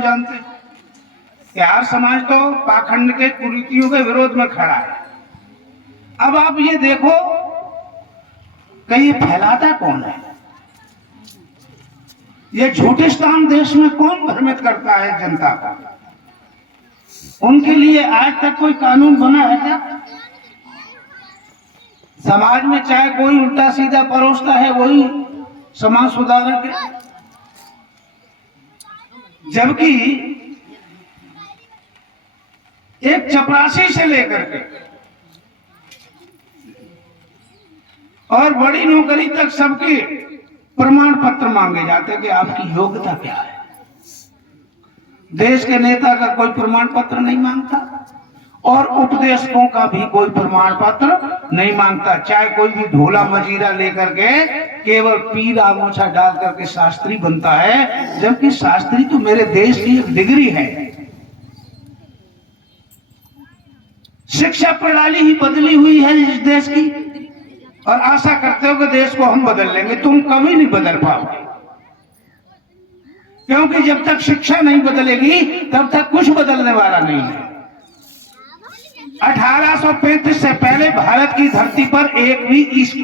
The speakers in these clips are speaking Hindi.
जानते हैं यार, समाज तो पाखंड के कुरीतियों के विरोध में खड़ा है। अब आप ये देखो कि ये फैलाता कौन है? ये झूठिस्तान देश में कौन भ्रमित करता है जनता का? उनके लिए आज तक कोई कानून बना है क्या? समाज में चाहे कोई उल्टा सीधा परोसता है वही समाज सुधारक है, जबकि एक चपरासी से लेकर के और बड़ी नौकरी तक सबके प्रमाण पत्र मांगे जाते कि आपकी योग्यता क्या है। देश के नेता का कोई प्रमाण पत्र नहीं मांगता और उपदेशकों का भी कोई प्रमाण पत्र नहीं मांगता। चाहे कोई भी ढोला मजीरा लेकर के केवल पीर आमोछा डाल करके शास्त्री बनता है, जबकि शास्त्री तो मेरे देश की एक डिग्री है। शिक्षा प्रणाली ही बदली हुई है इस देश की और आशा करते हो कि देश को हम बदल लेंगे। तुम कभी नहीं बदल पाओगे, क्योंकि जब तक शिक्षा नहीं बदलेगी तब तक कुछ बदलने वाला नहीं है। 1835 से पहले भारत की धरती पर एक भी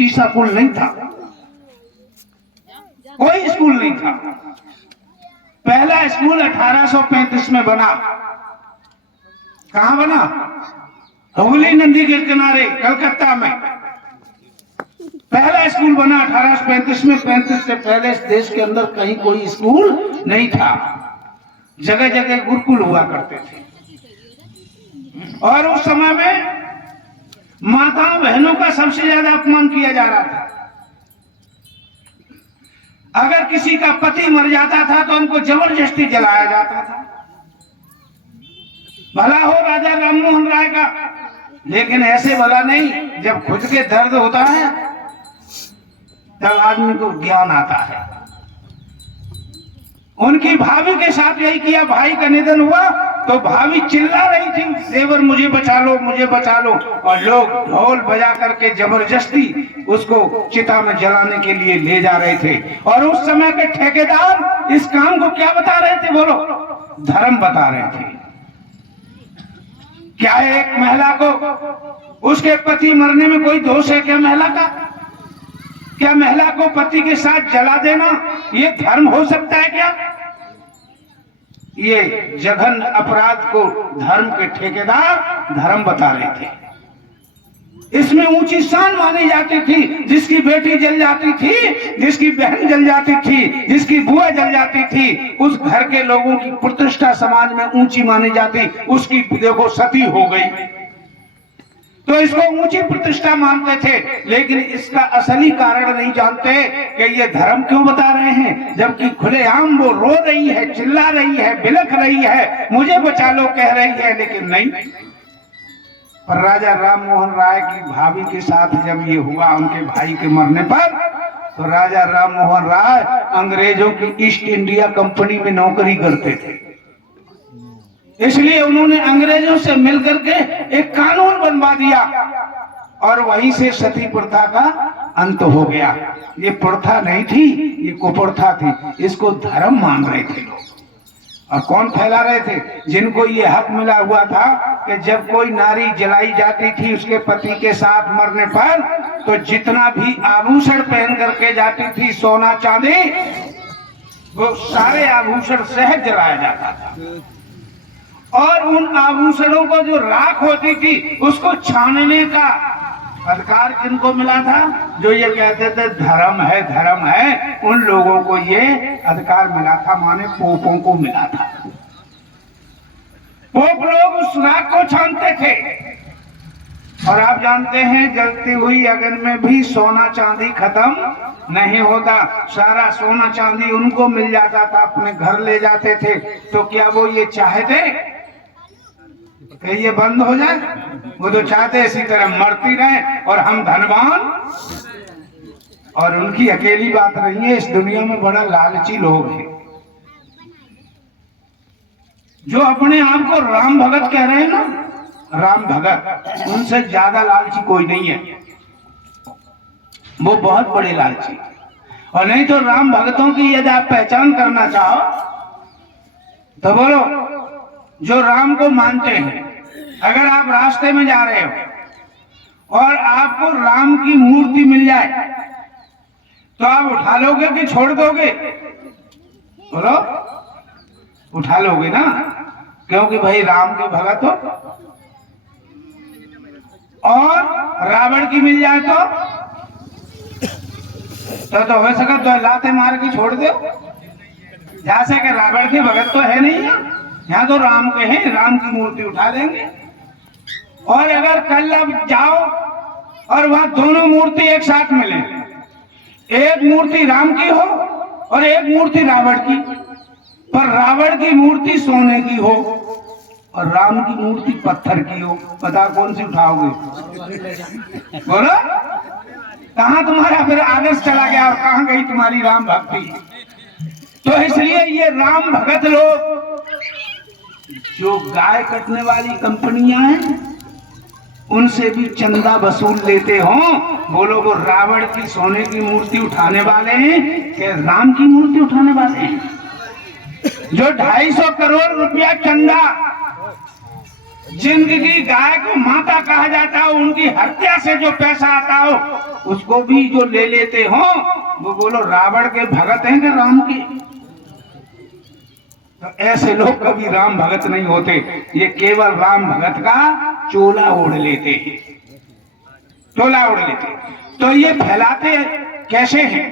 ईसा स्कूल नहीं था, कोई स्कूल नहीं था। पहला स्कूल 1835 में बना। कहां बना? हुगली नदी के किनारे कलकत्ता में पहला स्कूल बना 1835 में। 35 से पहले इस देश के अंदर कहीं कोई स्कूल नहीं था। जगह जगह गुरुकुल हुआ करते थे और उस समय में माताओं बहनों का सबसे ज्यादा अपमान किया जा रहा था। अगर किसी का पति मर जाता था तो उनको जबरदस्ती जलाया जाता था। भला हो राजा राममोहन राय का, लेकिन ऐसे भला नहीं। जब खुद के दर्द होता है तब आदमी को ज्ञान आता है। उनकी भाभी के साथ यही किया। भाई का निधन हुआ तो भाभी चिल्ला रही थी, देवर मुझे बचा लो, मुझे बचा लो, और लोग ढोल बजा करके जबरदस्ती उसको चिता में जलाने के लिए ले जा रहे थे। और उस समय के ठेकेदार इस काम को क्या बता रहे थे? बोलो, धर्म बता रहे थे। क्या है, एक महिला को उसके पति मरने में कोई दोष है क्या महिला का? क्या महिला को पति के साथ जला देना ये धर्म हो सकता है क्या? ये जघन अपराध को धर्म के ठेकेदार धर्म बता रहे थे। इसमें ऊंची शान मानी जाती थी। जिसकी बेटी जल जाती थी, जिसकी बहन जल जाती थी, जिसकी बुआ जल जाती थी, उस घर के लोगों की प्रतिष्ठा समाज में ऊंची मानी जाती। उसकी देखो सती हो गई तो इसको ऊंची प्रतिष्ठा मानते थे, लेकिन इसका असली कारण नहीं जानते कि ये धर्म क्यों बता रहे हैं। जबकि खुलेआम वो रो रही है, चिल्ला रही है, बिलख रही है, मुझे बचा लो कह रही है, लेकिन नहीं। पर राजा राममोहन राय की भाभी के साथ जब ये हुआ उनके भाई के मरने पर, तो राजा राममोहन राय अंग्रेजों की ईस्ट इंडिया कंपनी में नौकरी करते थे। इसलिए उन्होंने अंग्रेजों से मिलकर के एक कानून बनवा दिया और वहीं से सती प्रथा का अंत हो गया। ये प्रथा नहीं थी, ये कुप्रथा थी। इसको धर्म मान रहे थे लोग। और कौन फैला रहे थे? जिनको ये हक मिला हुआ था कि जब कोई नारी जलाई जाती थी उसके पति के साथ मरने पर, तो जितना भी आभूषण पहन करके जाती थी, सोना चांदी, वो सारे आभूषण सहज जलाया जाता था। और उन आभूषणों को जो राख होती थी उसको छानने का अधिकार किनको मिला था? जो ये कहते थे धर्म है, धर्म है, उन लोगों को ये अधिकार मिला था, माने पोपों को मिला था। पोप लोग उस राख को छानते थे। और आप जानते हैं जलती हुई अग्नि में भी सोना चांदी खत्म नहीं होता। सारा सोना चांदी उनको मिल जाता था, अपने घर ले जाते थे। तो क्या वो ये चाहते कि ये बंद हो जाए? वो तो चाहते इसी तरह मरती रहे और हम धनवान। और उनकी अकेली बात नहीं है, इस दुनिया में बड़ा लालची लोग हैं जो अपने आप को राम भगत कह रहे हैं ना, राम भगत, उनसे ज्यादा लालची कोई नहीं है। वो बहुत बड़े लालची। और नहीं तो राम भक्तों की यदि आप पहचान करना चाहो तो बोलो, जो राम को मानते हैं, अगर आप रास्ते में जा रहे हो और आपको राम की मूर्ति मिल जाए तो आप उठा लोगे कि छोड़ दोगे? बोलो, उठा लोगे ना, क्योंकि भाई राम के भगत हो। और रावण की मिल जाए तो हो सका तो लाते मार के छोड़ दो, जहां से कि रावण के भगत तो है नहीं, यहाँ तो राम के हैं, राम की मूर्ति उठा लेंगे। और अगर कल अब जाओ और वहां दोनों मूर्ति एक साथ मिले, एक मूर्ति राम की हो और एक मूर्ति रावण की, पर रावण की मूर्ति सोने की हो और राम की मूर्ति पत्थर की हो, बता कौन सी उठाओगे? बोलो, कहां तुम्हारा फिर आदर्श चला गया और कहां गई तुम्हारी राम भक्ति? तो इसलिए ये राम भगत लोग, जो गाय कटने वाली कंपनियां हैं, उनसे भी चंदा वसूल लेते हो। बोलो, वो रावण की सोने की मूर्ति उठाने वाले हैं कि राम की मूर्ति उठाने वाले हैं? जो 250 करोड़ रुपया चंदा जिंदगी गाय को माता कहा जाता हो, उनकी हत्या से जो पैसा आता हो, उसको भी जो ले लेते हो, वो बोलो रावण के भगत हैं कि राम के? तो ऐसे लोग कभी राम भगत नहीं होते, ये केवल राम भगत का चोला ओढ़ लेते हैं, चोला ओढ़ लेते। तो ये फैलाते कैसे हैं?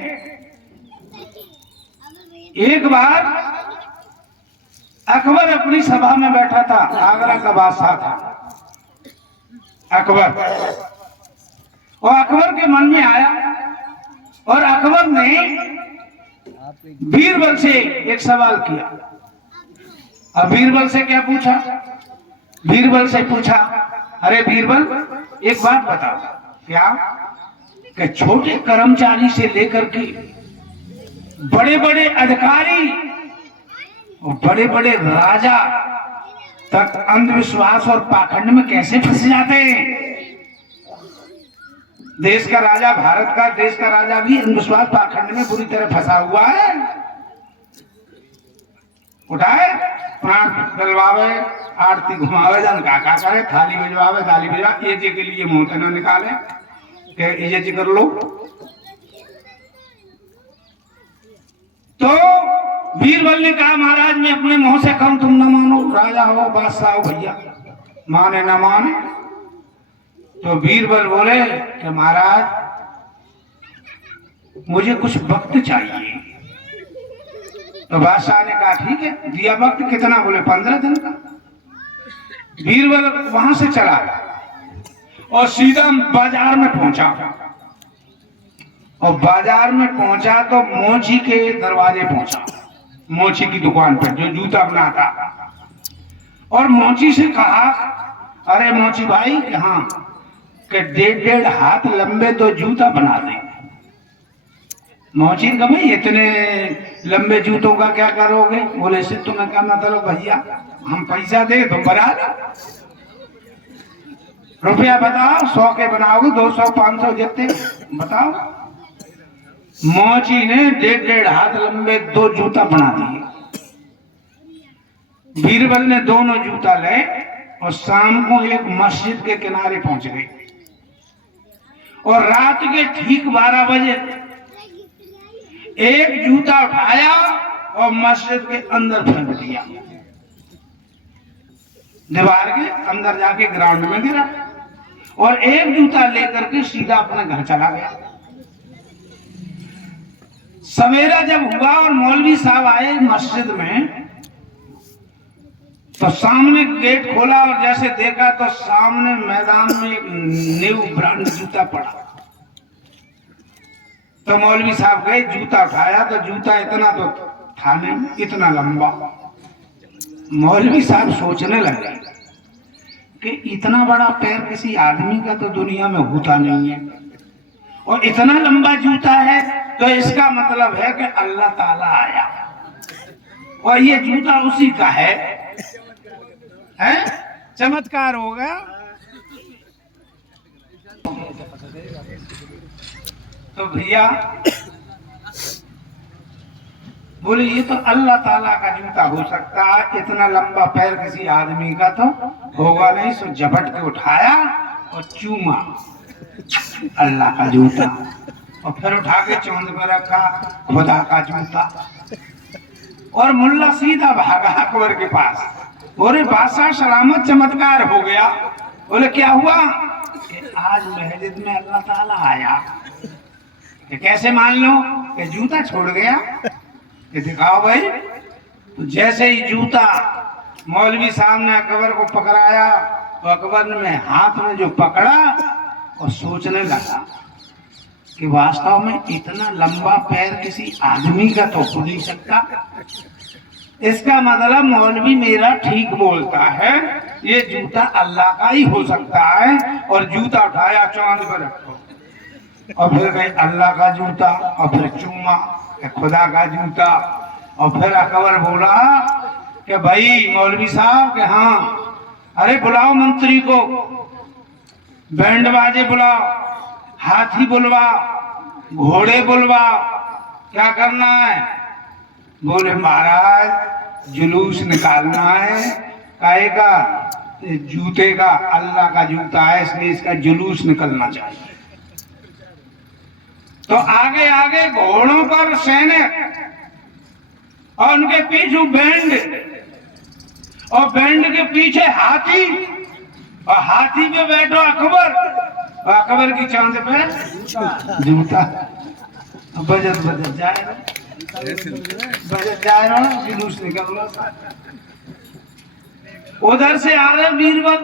एक बार अकबर अपनी सभा में बैठा था, आगरा का बादशाह था अकबर, और अकबर के मन में आया और अकबर ने बीरबल से एक सवाल किया। अब बीरबल से क्या पूछा? बीरबल से पूछा, अरे बीरबल, एक बात बताओ, क्या कि छोटे कर्मचारी से लेकर के बड़े बड़े अधिकारी और बड़े बड़े राजा तक अंधविश्वास और पाखंड में कैसे फंस जाते हैं? देश का राजा, भारत का देश का राजा भी अंधविश्वास पाखंड में बुरी तरह फंसा हुआ है। उठाए, प्राण डलवावे, आरती घुमावे, जन काका करे, थाली भिजवावे, दाली भिजवा, ये जी के लिए मुंह से न निकाले कि ये जी कर लो। तो बीरबल ने कहा, महाराज मैं अपने मुंह से कहूं तुम न मानो, राजा हो बादशाह हो भैया, माने न माने। तो बीरबल बोले कि महाराज मुझे कुछ वक्त चाहिए। तो बादशाह ने कहा ठीक है, दिया वक्त। कितना? बोले 15 दिन का। बीरबल वहां से चला और सीधा बाजार में पहुंचा, और बाजार में पहुंचा तो मोची के दरवाजे पहुंचा, मोची की दुकान पर जो जूता बनाता, और मोची से कहा, अरे मोची भाई, हाँ, कि 1.5 हाथ लंबे तो जूता बना दे। मोची का भाई इतने लंबे जूतों का क्या करोगे? बोले से तुम्हें क्या मतलब भैया, हम पैसा दे तो बना दो, रुपया बताओ, 100 के बनाओगे, 200 500 जितने बताओ। मोची ने 1.5 हाथ लंबे 2 जूता बना दिए। बीरबल ने दोनों जूता ले और शाम को एक मस्जिद के किनारे पहुंच गए, और रात के ठीक 12 बजे एक जूता उठाया और मस्जिद के अंदर फेंक दिया, दीवार के अंदर जाके ग्राउंड में गिरा, और एक जूता लेकर के सीधा अपने घर चला गया। सवेरा जब हुआ और मौलवी साहब आए मस्जिद में, तो सामने गेट खोला और जैसे देखा तो सामने मैदान में एक न्यू ब्रांड जूता पड़ा। तो मौलवी साहब गए, जूता उठाया तो जूता इतना तो था नहीं, इतना लंबा। मौलवी साहब सोचने लगे कि इतना बड़ा पैर किसी आदमी का तो दुनिया में होता नहीं है, और इतना लंबा जूता है, तो इसका मतलब है कि अल्लाह ताला आया, और ये जूता उसी का है? चमत्कार होगा। तो भैया बोले ये तो अल्लाह ताला का जूता हो सकता है, इतना लंबा पैर किसी आदमी का तो होगा नहीं। सो झपट के उठाया और चूमा, अल्लाह का जूता। और फिर उठा के चौंध पर रखा, खुदा का जूता। और मुल्ला सीधा भागा अकबर के पास। बोले बादशाह सलामत, चमत्कार हो गया। बोले क्या हुआ? कि आज मस्जिद में अल्लाह ताला आया। कि कैसे मान लो? कि जूता छोड़ गया। कि दिखाओ भाई। तो जैसे ही जूता मौलवी साहब ने अकबर को पकड़ाया, तो अकबर ने हाथ में जो पकड़ा और सोचने लगा कि वास्तव में इतना लंबा पैर किसी आदमी का तो हो नहीं सकता। इसका मतलब मौलवी मेरा ठीक बोलता है, ये जूता अल्लाह का ही हो सकता है। और जूता उठाया, चांद पर रखो। और फिर कहीं अल्लाह का जूता, और फिर चूमा, खुदा का जूता। और फिर अकबर बोला कि भाई मौलवी साहब के हाँ, अरे बुलाओ मंत्री को, बैंड बाजे बुलाओ, हाथी बुलवा, घोड़े बुलवा, क्या करना है? बोले महाराज जुलूस निकालना है। काहे का? जूते का, अल्लाह का जूता है इसलिए इसका जुलूस निकलना चाहिए। तो आगे आगे घोड़ों पर सैनिक और उनके पीछे बैंड, और बैंड के पीछे हाथी, और हाथी पे बैठो अकबर, और अकबर की चांद पे जूता। बजट बजट जाए, बजट जाए रहा, जुलूस निकल रहा। उधर से आ रहे बीरबल।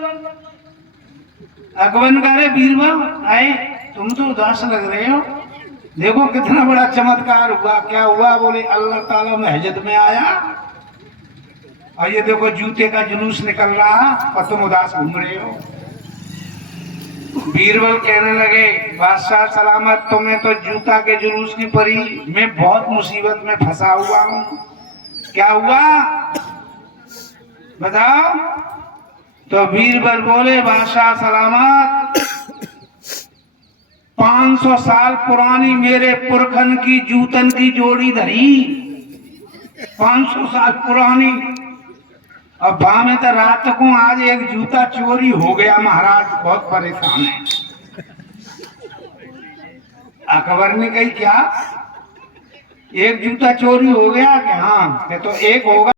अकबर ने कहा, बीरबल आए, तुम तो उदास लग रहे हो, देखो कितना बड़ा चमत्कार हुआ। क्या हुआ? बोले अल्लाह ताला महजद में आया, और ये देखो जूते का जुलूस निकल रहा और तुम उदास घूम रहे हो। बीरबल कहने लगे, बादशाह सलामत, तुम्हें तो जूता के जुलूस की परी, मैं बहुत मुसीबत में फंसा हुआ हूँ। क्या हुआ बताओ? तो बीरबल बोले, बादशाह सलामत, 500 साल पुरानी मेरे पुरखन की जूतन की जोड़ी धरी, 500 साल पुरानी। अब में तो रात को आज एक जूता चोरी हो गया, महाराज बहुत परेशान है। अकबर ने कही क्या? एक जूता चोरी हो गया? कि हाँ। तो एक होगा